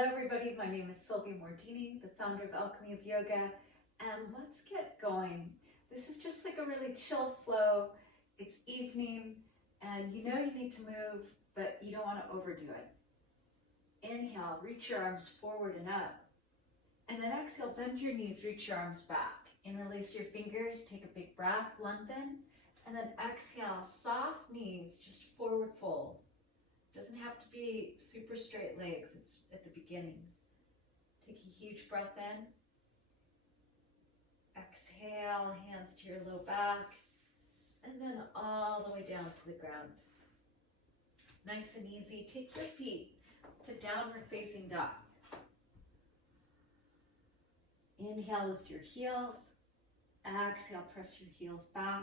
Hello everybody, my name is Sylvia Mordini, the founder of Alchemy of Yoga, and let's get going. This is just like a really chill flow. It's evening and you know you need to move, but you don't want to overdo it. Inhale, reach your arms forward and up. And then exhale, bend your knees, reach your arms back. Interlace your fingers, take a big breath, lengthen. And then exhale, soft knees, just forward fold. Doesn't have to be super straight legs, it's at the beginning. Take a huge breath in. Exhale, hands to your low back, and then all the way down to the ground. Nice and easy. Take your feet to downward facing dog. Inhale, lift your heels. Exhale, press your heels back.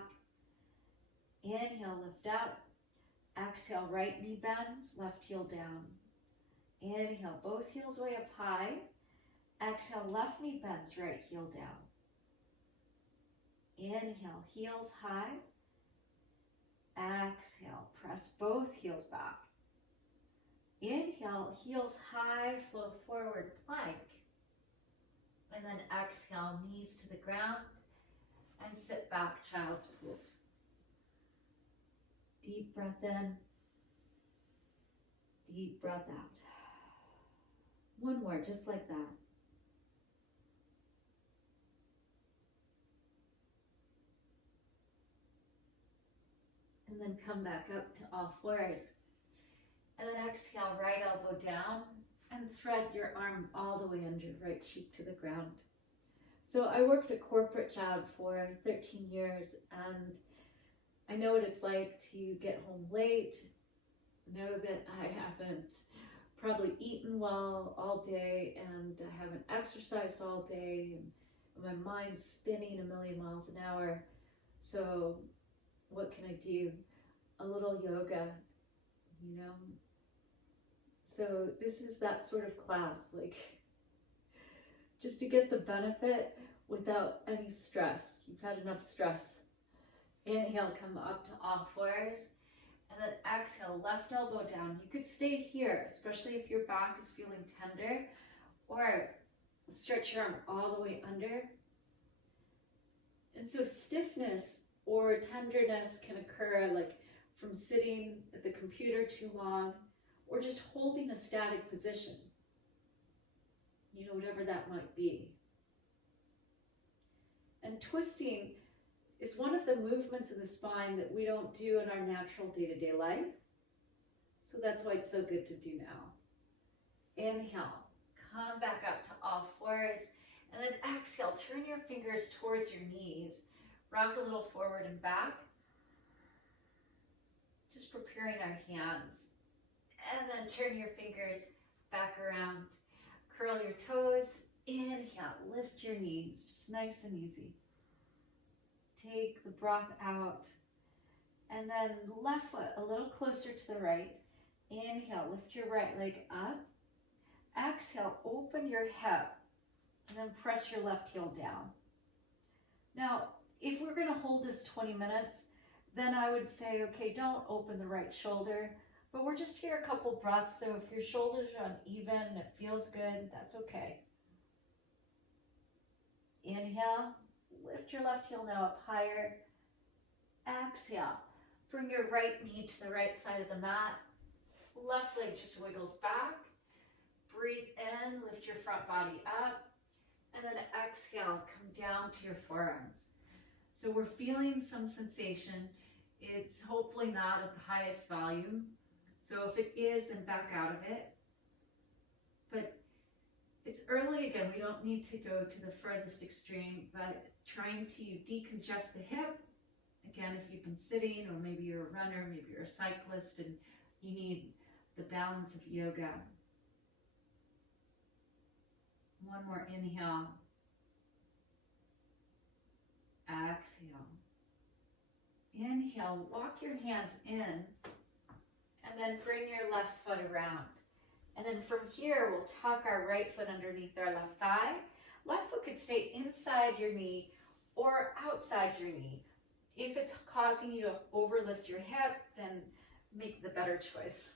Inhale, lift up. Exhale, right knee bends, left heel down. Inhale, both heels way up high. Exhale, left knee bends, right heel down. Inhale, heels high. Exhale, press both heels back. Inhale, heels high, flow forward, plank. And then exhale, knees to the ground and sit back, child's pose. Deep breath in, deep breath out. One more, just like that. And then come back up to all fours. And then exhale, right elbow down and thread your arm all the way under, right cheek to the ground. So I worked a corporate job for 13 years and I know what it's like to get home late, know that I haven't probably eaten well all day and I haven't exercised all day and my mind's spinning a million miles an hour. So what can I do? A little yoga, you know? So this is that sort of class, like just to get the benefit without any stress. You've had enough stress. Inhale, come up to all fours, and then exhale, left elbow down. You could stay here, especially if your back is feeling tender, or stretch your arm all the way under. And so stiffness or tenderness can occur like from sitting at the computer too long, or just holding a static position, you know, whatever that might be. And twisting is one of the movements in the spine that we don't do in our natural day-to-day life. So that's why it's so good to do now. Inhale, come back up to all fours, and then exhale, turn your fingers towards your knees. Rock a little forward and back. Just preparing our hands. And then turn your fingers back around. Curl your toes. Inhale, lift your knees, just nice and easy. Take the breath out, and then left foot a little closer to the right. Inhale, lift your right leg up. Exhale, open your hip, and then press your left heel down. Now, if we're going to hold this 20 minutes, then I would say, okay, don't open the right shoulder, but we're just here a couple breaths, so if your shoulders are uneven and it feels good, that's okay. Inhale. Lift your left heel now up higher. Exhale. Bring your right knee to the right side of the mat. Left leg just wiggles back. Breathe in, lift your front body up. And then exhale, come down to your forearms. So we're feeling some sensation. It's hopefully not at the highest volume. So if it is, then back out of it. But it's early again, we don't need to go to the furthest extreme, but trying to decongest the hip. Again, if you've been sitting, or maybe you're a runner, maybe you're a cyclist, and you need the balance of yoga. One more inhale. Exhale. Inhale, walk your hands in, and then bring your left foot around. And then from here, we'll tuck our right foot underneath our left thigh. Left foot could stay inside your knee or outside your knee. If it's causing you to overlift your hip, then make the better choice.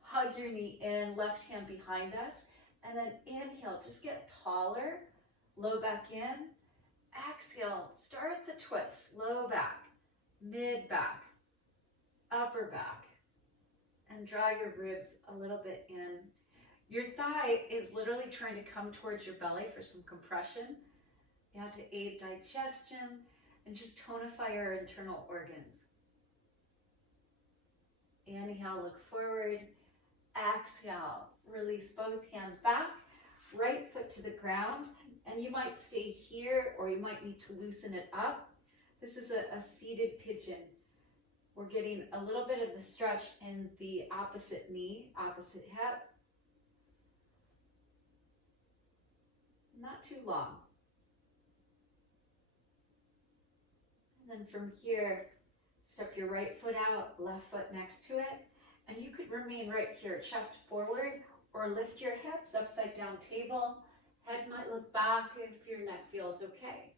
Hug your knee in, left hand behind us, And then inhale, just get taller, low back in. Exhale, start the twist, low back, mid back, upper back, and draw your ribs a little bit in. Your thigh is literally trying to come towards your belly for some compression. You have to aid digestion and just tonify your internal organs. Inhale, look forward. Exhale, release both hands back, right foot to the ground, and you might stay here or you might need to loosen it up. This is a seated pigeon. We're getting a little bit of the stretch in the opposite knee, opposite hip. Not too long. And then from here, step your right foot out, left foot next to it. And you could remain right here, chest forward, or lift your hips, upside down table. Head might look back if your neck feels okay.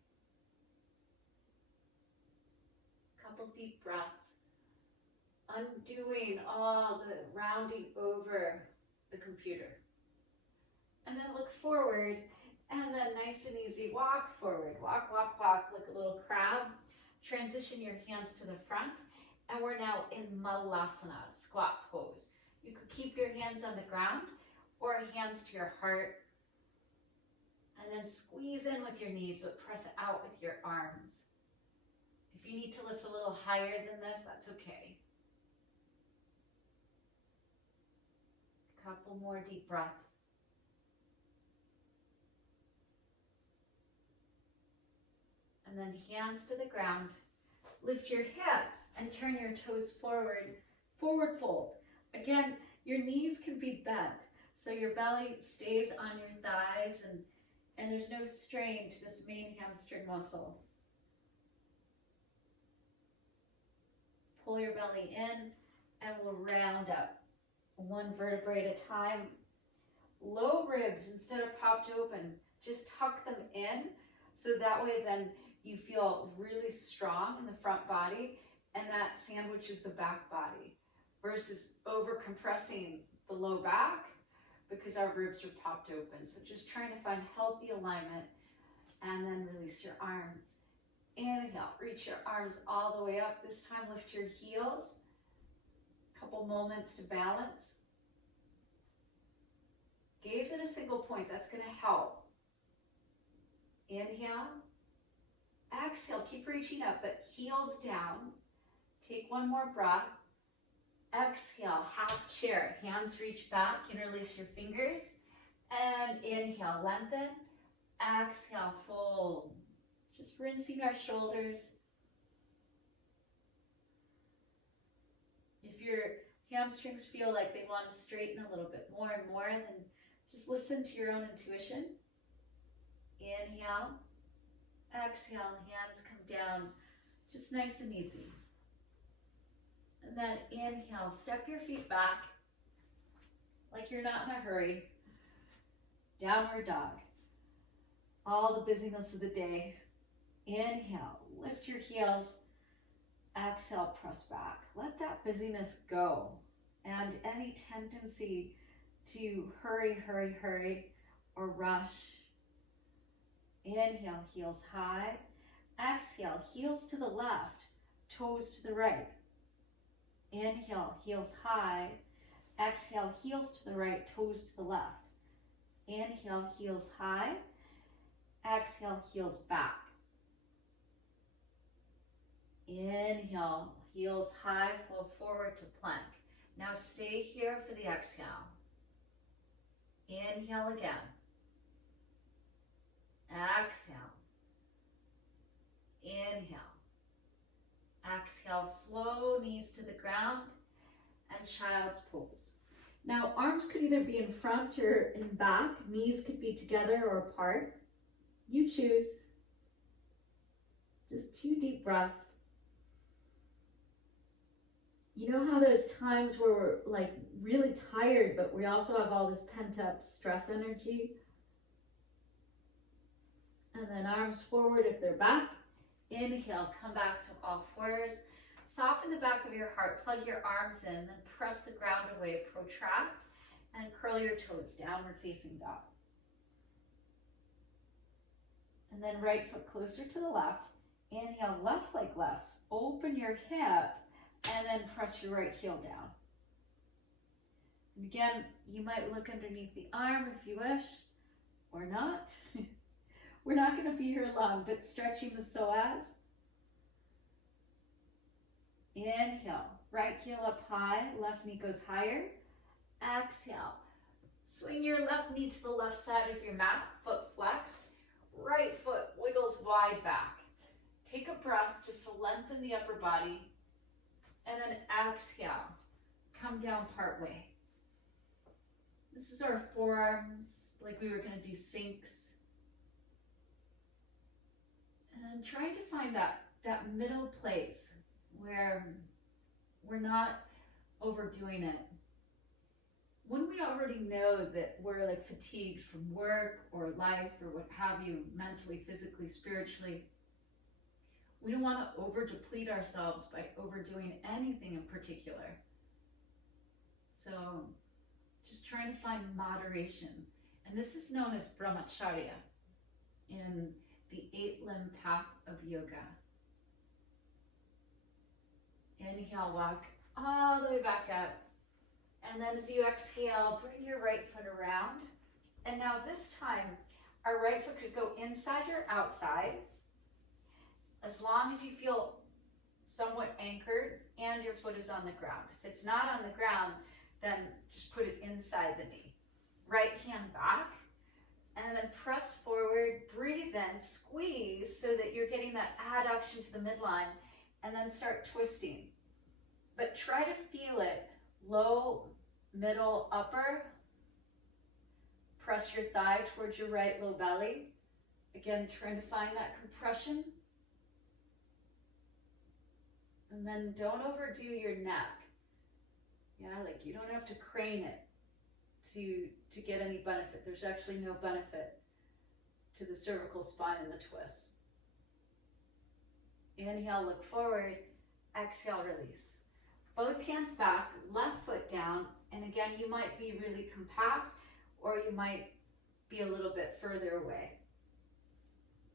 Couple deep breaths. Undoing all the rounding over the computer. And then look forward, and then nice and easy, walk forward. Walk, walk, walk like a little crab. Transition your hands to the front. And we're now in Malasana, squat pose. You could keep your hands on the ground or hands to your heart. And then squeeze in with your knees, but press out with your arms. If you need to lift a little higher than this, that's okay. A couple more deep breaths. And then hands to the ground. Lift your hips and turn your toes forward, forward fold. Again, your knees can be bent, so your belly stays on your thighs and there's no strain to this main hamstring muscle. Pull your belly in and we'll round up one vertebrae at a time. Low ribs instead of popped open, just tuck them in so that way then you feel really strong in the front body and that sandwiches the back body versus over compressing the low back because our ribs are popped open. So just trying to find healthy alignment and then release your arms. Inhale, reach your arms all the way up. This time lift your heels. Couple moments to balance. Gaze at a single point, that's gonna help. Inhale. Exhale, keep reaching up, but heels down. Take one more breath. Exhale, half chair. Hands reach back, interlace your fingers. And inhale, lengthen. Exhale, fold. Just rinsing our shoulders. If your hamstrings feel like they want to straighten a little bit more and more, then just listen to your own intuition. Inhale. Exhale, hands come down, just nice and easy. And then inhale, step your feet back like you're not in a hurry. Downward dog. All the busyness of the day. Inhale, lift your heels. Exhale, press back. Let that busyness go. And any tendency to hurry, hurry, hurry, or rush. Inhale, heels high. Exhale, heels to the left, toes to the right. Inhale, heels high. Exhale, heels to the right, toes to the left. Inhale, heels high. Exhale, heels back. Inhale, heels high, flow forward to plank. Now stay here for the exhale. Inhale again. Exhale. Inhale. Exhale, slow knees to the ground and child's pose. Now arms could either be in front or in back. Knees could be together or apart. You choose. Just 2 deep breaths. You know how there's times where we're like really tired, but we also have all this pent up stress energy? And then arms forward if they're back. Inhale, come back to all fours. Soften the back of your heart, plug your arms in, then press the ground away, protract. And curl your toes, downward facing dog. And then right foot closer to the left. Inhale, left leg lefts. Open your hip and then press your right heel down. And again, you might look underneath the arm if you wish, or not. We're not going to be here long, but stretching the psoas. Inhale, right heel up high, left knee goes higher. Exhale, swing your left knee to the left side of your mat, foot flexed. Right foot wiggles wide back. Take a breath just to lengthen the upper body. And then exhale, come down part way. This is our forearms, like we were going to do Sphinx. And trying to find that middle place where we're not overdoing it. When we already know that we're like fatigued from work or life or what have you, mentally, physically, spiritually, we don't want to over deplete ourselves by overdoing anything in particular. So just trying to find moderation. And this is known as Brahmacharya in the 8-limb path of yoga. Inhale, walk all the way back up. And then as you exhale, bring your right foot around. And now this time, our right foot could go inside or outside, as long as you feel somewhat anchored and your foot is on the ground. If it's not on the ground, then just put it inside the knee. Right hand back, and then press forward, breathe in, squeeze so that you're getting that adduction to the midline, and then start twisting. But try to feel it, low, middle, upper. Press your thigh towards your right low belly. Again, trying to find that compression. And then don't overdo your neck. Yeah, like you don't have to crane it to get any benefit. There's actually no benefit to the cervical spine in the twist. Inhale, look forward. Exhale, release. Both hands back, left foot down. And again, you might be really compact or you might be a little bit further away.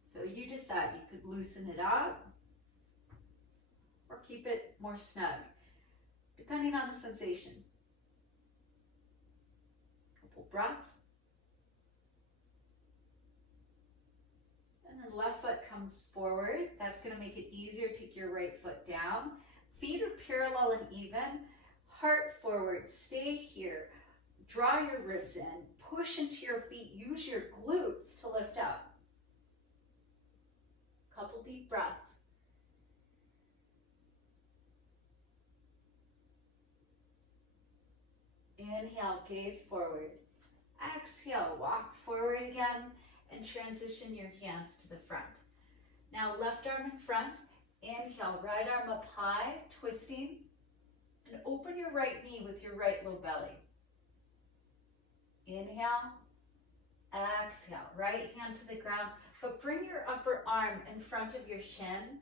So you decide. You could loosen it up or keep it more snug, depending on the sensation. Couple breaths. And then left foot comes forward. That's going to make it easier. Take your right foot down. Feet are parallel and even. Heart forward. Stay here. Draw your ribs in. Push into your feet. Use your glutes to lift up. Couple deep breaths. Inhale, gaze forward. Exhale, walk forward again and transition your hands to the front. Now left arm in front. Inhale, right arm up high, twisting. And open your right knee with your right low belly. Inhale, exhale, right hand to the ground. But bring your upper arm in front of your shin.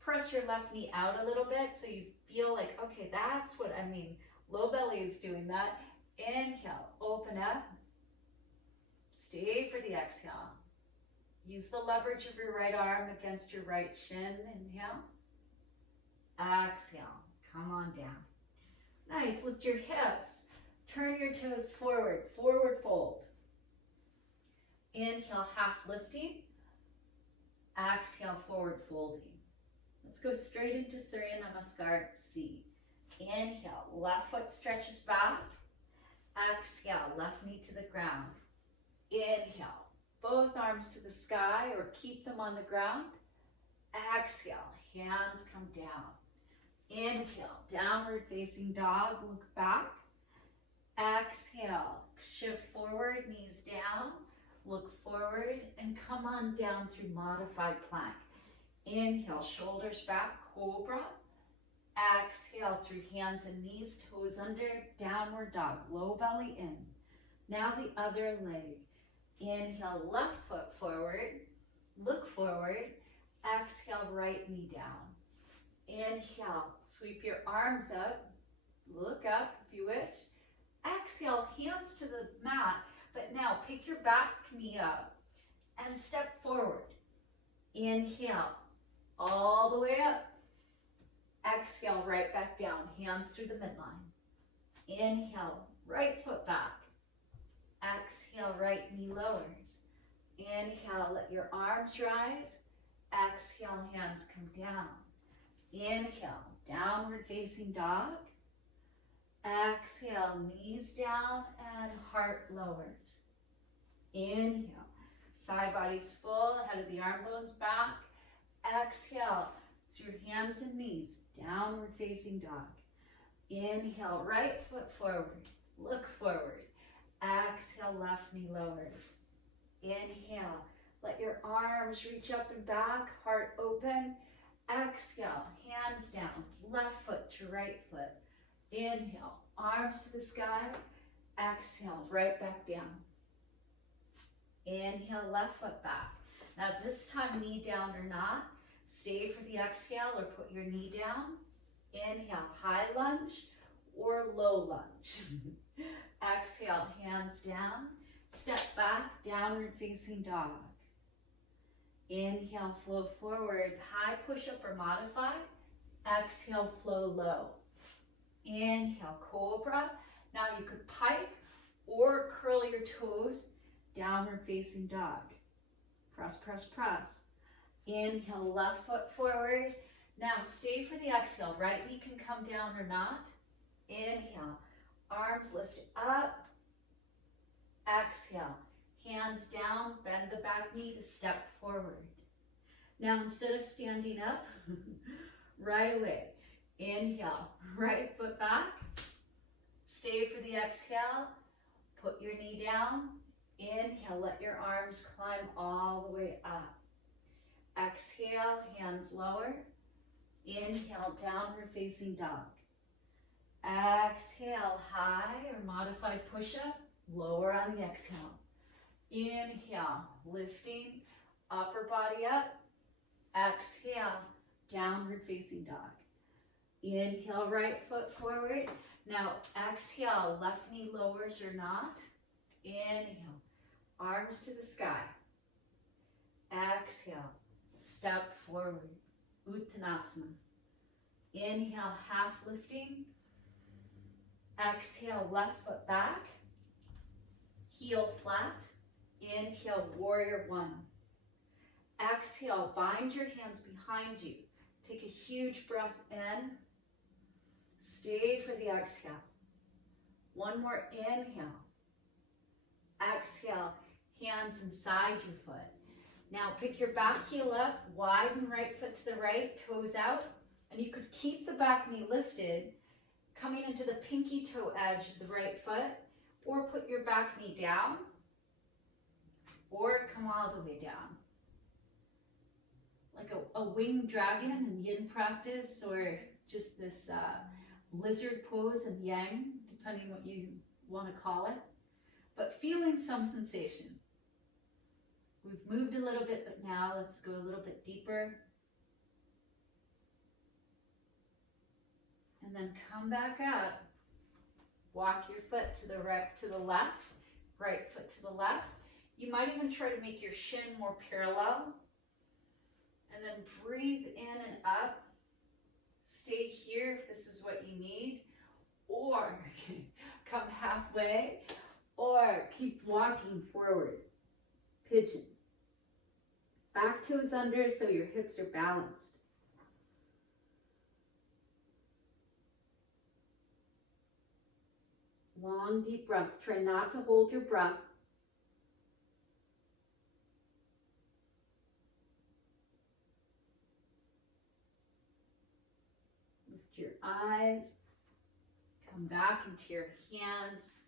Press your left knee out a little bit so you feel like, okay, that's what I mean. Low belly is doing that. Inhale, open up. Stay for the exhale. Use the leverage of your right arm against your right shin. Inhale. Exhale. Come on down. Nice. Lift your hips. Turn your toes forward. Forward fold. Inhale, half lifting. Exhale, forward folding. Let's go straight into Surya Namaskar C. Inhale, left foot stretches back. Exhale, left knee to the ground. Inhale, both arms to the sky or keep them on the ground. Exhale, hands come down. Inhale, downward facing dog, look back. Exhale, shift forward, knees down, look forward, and come on down through modified plank. Inhale, shoulders back, cobra. Exhale through hands and knees, toes under, downward dog, low belly in. Now the other leg. Inhale, left foot forward, look forward. Exhale, right knee down. Inhale, sweep your arms up, look up if you wish. Exhale, hands to the mat, but now pick your back knee up and step forward. Inhale, all the way up. Exhale, right back down, hands through the midline. Inhale, right foot back. Exhale, right knee lowers. Inhale, let your arms rise. Exhale, hands come down. Inhale, downward facing dog. Exhale, knees down and heart lowers. Inhale, side body's full, head of the arm bones back. Exhale, through hands and knees, downward facing dog. Inhale, right foot forward, look forward. Exhale, left knee lowers. Inhale, let your arms reach up and back, heart open. Exhale, hands down, left foot to right foot. Inhale, arms to the sky. Exhale, right back down. Inhale, left foot back. Now this time, knee down or not, stay for the exhale or put your knee down. Inhale, high lunge or low lunge. Exhale, hands down. Step back, downward facing dog. Inhale, flow forward, high push-up or modify. Exhale, flow low. Inhale, cobra. Now you could pike or curl your toes, downward facing dog. Press, press, press. Inhale, left foot forward. Now stay for the exhale. Right knee can come down or not. Inhale, arms lift up. Exhale, hands down, bend the back knee to step forward. Now instead of standing up, right away, inhale, right foot back. Stay for the exhale, put your knee down. Inhale, let your arms climb all the way up. Exhale, hands lower. Inhale, downward facing dog. Exhale, high or modified push-up, lower on the exhale. Inhale, lifting, upper body up. Exhale, downward facing dog. Inhale, right foot forward. Now exhale, left knee lowers or not. Inhale, arms to the sky. Exhale, step forward, Uttanasana. Inhale, half lifting. Exhale, left foot back. Heel flat. Inhale, warrior one. Exhale, bind your hands behind you. Take a huge breath in. Stay for the exhale. One more inhale. Exhale, hands inside your foot. Now pick your back heel up, widen right foot to the right, toes out, and you could keep the back knee lifted, coming into the pinky toe edge of the right foot, or put your back knee down, or come all the way down. Like a winged dragon in yin practice, or just this lizard pose in yang, depending what you want to call it. But feeling some sensation. We've moved a little bit, but now let's go a little bit deeper. And then come back up. Walk your foot to the right, to the left, right foot to the left. You might even try to make your shin more parallel. And then breathe in and up. Stay here if this is what you need. Or come halfway. Or keep walking forward. Pigeon. Back toes under so your hips are balanced. Long, deep breaths. Try not to hold your breath. Lift your eyes. Come back into your hands.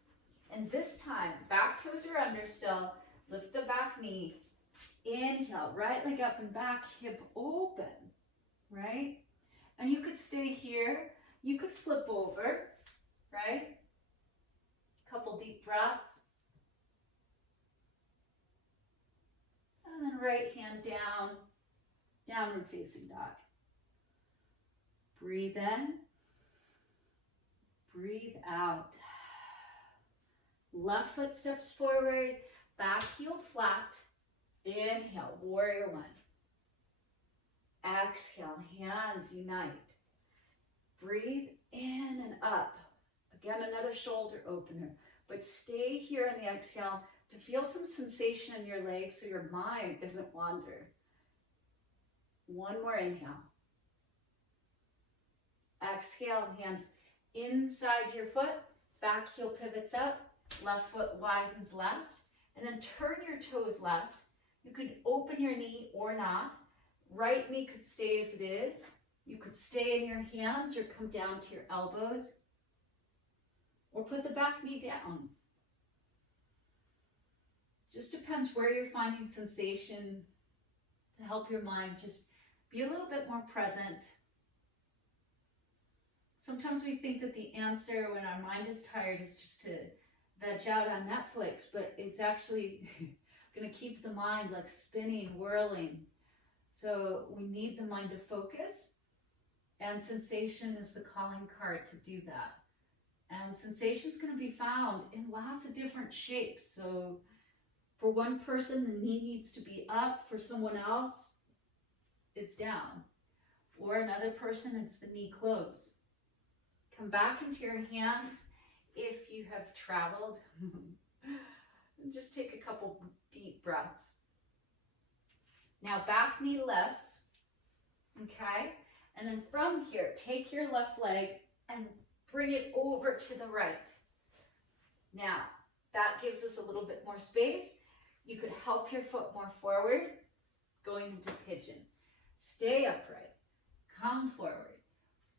And this time, back toes are under still. Lift the back knee. Inhale, right leg up and back, hip open, right? And you could stay here. You could flip over, right? Couple deep breaths. And then right hand down, downward facing dog. Breathe in, breathe out. Left foot steps forward, back heel flat. Inhale, warrior one. Exhale, hands unite. Breathe in and up. Again, another shoulder opener. But stay here in the exhale to feel some sensation in your legs so your mind doesn't wander. One more inhale. Exhale, hands inside your foot. Back heel pivots up. Left foot widens left. And then turn your toes left. You could open your knee or not. Right knee could stay as it is. You could stay in your hands or come down to your elbows. Or put the back knee down. Just depends where you're finding sensation to help your mind just be a little bit more present. Sometimes we think that the answer when our mind is tired is just to veg out on Netflix, but it's actually going to keep the mind like spinning, whirling. So we need the mind to focus, and sensation is the calling card to do that. And sensation is going to be found in lots of different shapes. So for one person, the knee needs to be up. For someone else, it's down. For another person, it's the knee close. Come back into your hands if you have traveled. And just take a couple deep breaths. Now back knee lifts, okay? And then from here, take your left leg and bring it over to the right. Now, that gives us a little bit more space. You could help your foot more forward, going into pigeon. Stay upright, come forward,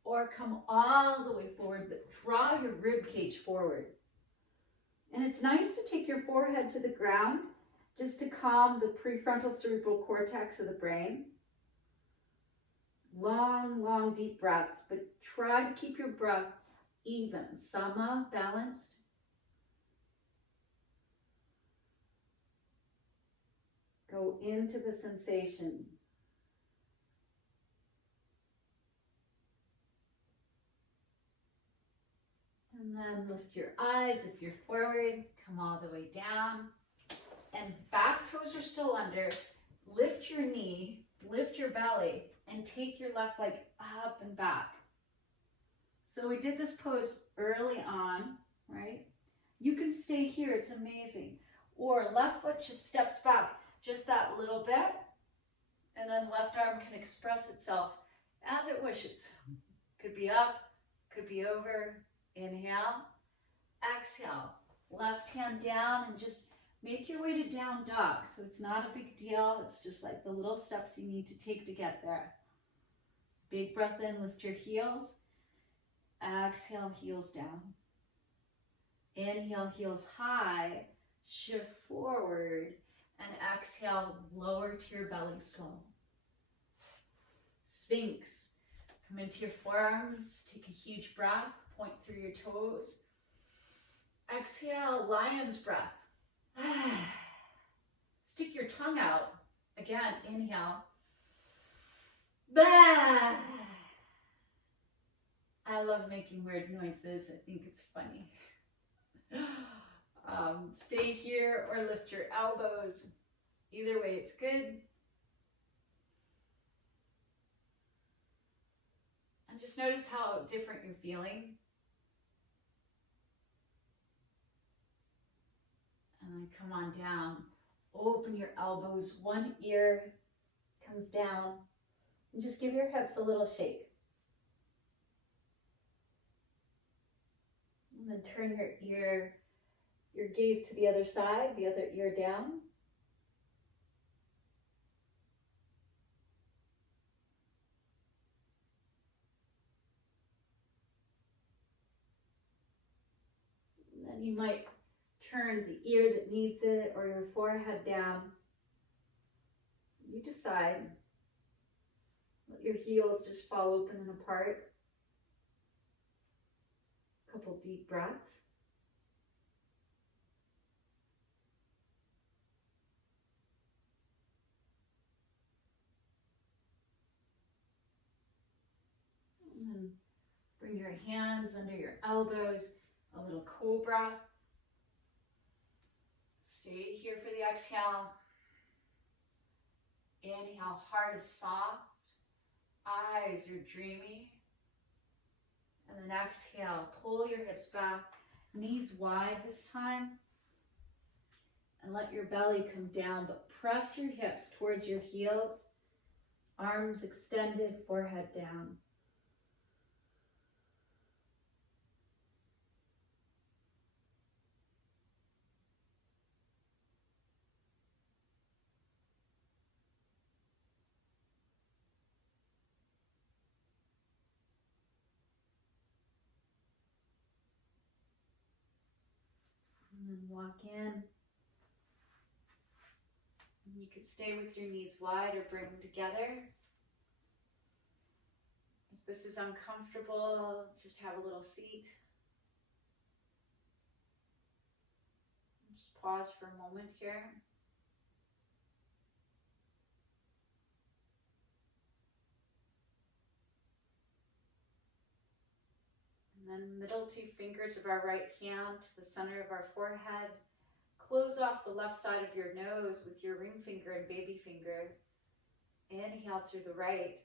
or come all the way forward, but draw your rib cage forward. And it's nice to take your forehead to the ground, just to calm the prefrontal cerebral cortex of the brain. Long, long, deep breaths, but try to keep your breath even, sama, balanced. Go into the sensation. And then lift your eyes. If you're forward, come all the way down. And back toes are still under. Lift your knee, lift your belly, and take your left leg up and back. So we did this pose early on, right? You can stay here, it's amazing. Or left foot just steps back just that little bit, and then left arm can express itself as it wishes. Could be up, could be over. Inhale, exhale, left hand down, and just make your way to down dog. So it's not a big deal, it's just like the little steps you need to take to get there. Big breath in, lift your heels. Exhale, heels down. Inhale, heels high, shift forward, and exhale, lower to your belly slow. Sphinx. Come into your forearms, take a huge breath, point through your toes. Exhale, lion's breath. Stick your tongue out. Again, inhale. Bah. I love making weird noises. I think it's funny. Stay here or lift your elbows. Either way, it's good. And just notice how different you're feeling. And then come on down. Open your elbows. One ear comes down. And just give your hips a little shake. And then turn your gaze to the other side, the other ear down. And then you might turn the ear that needs it or your forehead down. You decide. Let your heels just fall open and apart. A couple deep breaths. And then bring your hands under your elbows, a little cobra. here for the exhale. Inhale, heart is soft, eyes are dreamy. And then exhale, pull your hips back, knees wide this time. And let your belly come down, but press your hips towards your heels, arms extended, forehead down. And then walk in. And you could stay with your knees wide or bring them together. If this is uncomfortable, just have a little seat. Just pause for a moment here. And then middle two fingers of our right hand to the center of our forehead. Close off the left side of your nose with your ring finger and baby finger. Inhale through the right.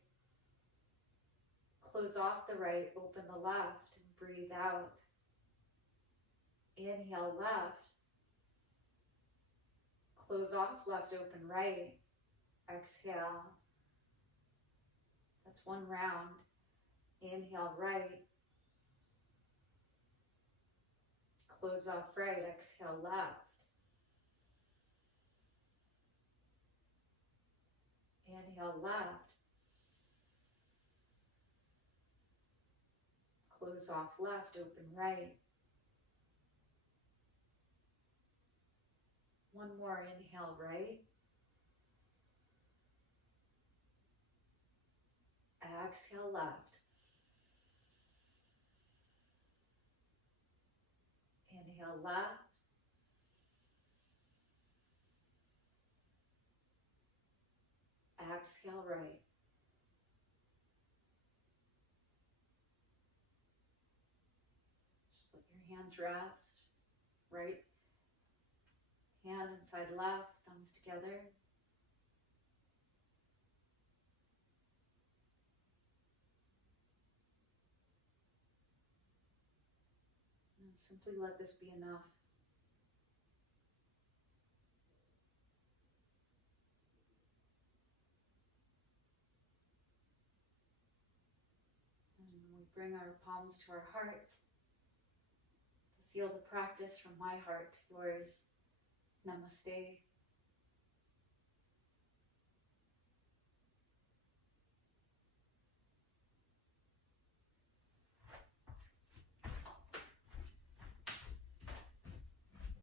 Close off the right, open the left, and breathe out. Inhale left. Close off left, open right. Exhale. That's one round. Inhale right. Close off right, exhale left. Inhale left. Close off left, open right. One more, inhale right. Exhale left. Inhale left. Exhale right. Just let your hands rest. Right hand inside left, thumbs together. And simply let this be enough. And we bring our palms to our hearts to seal the practice from my heart to yours. Namaste.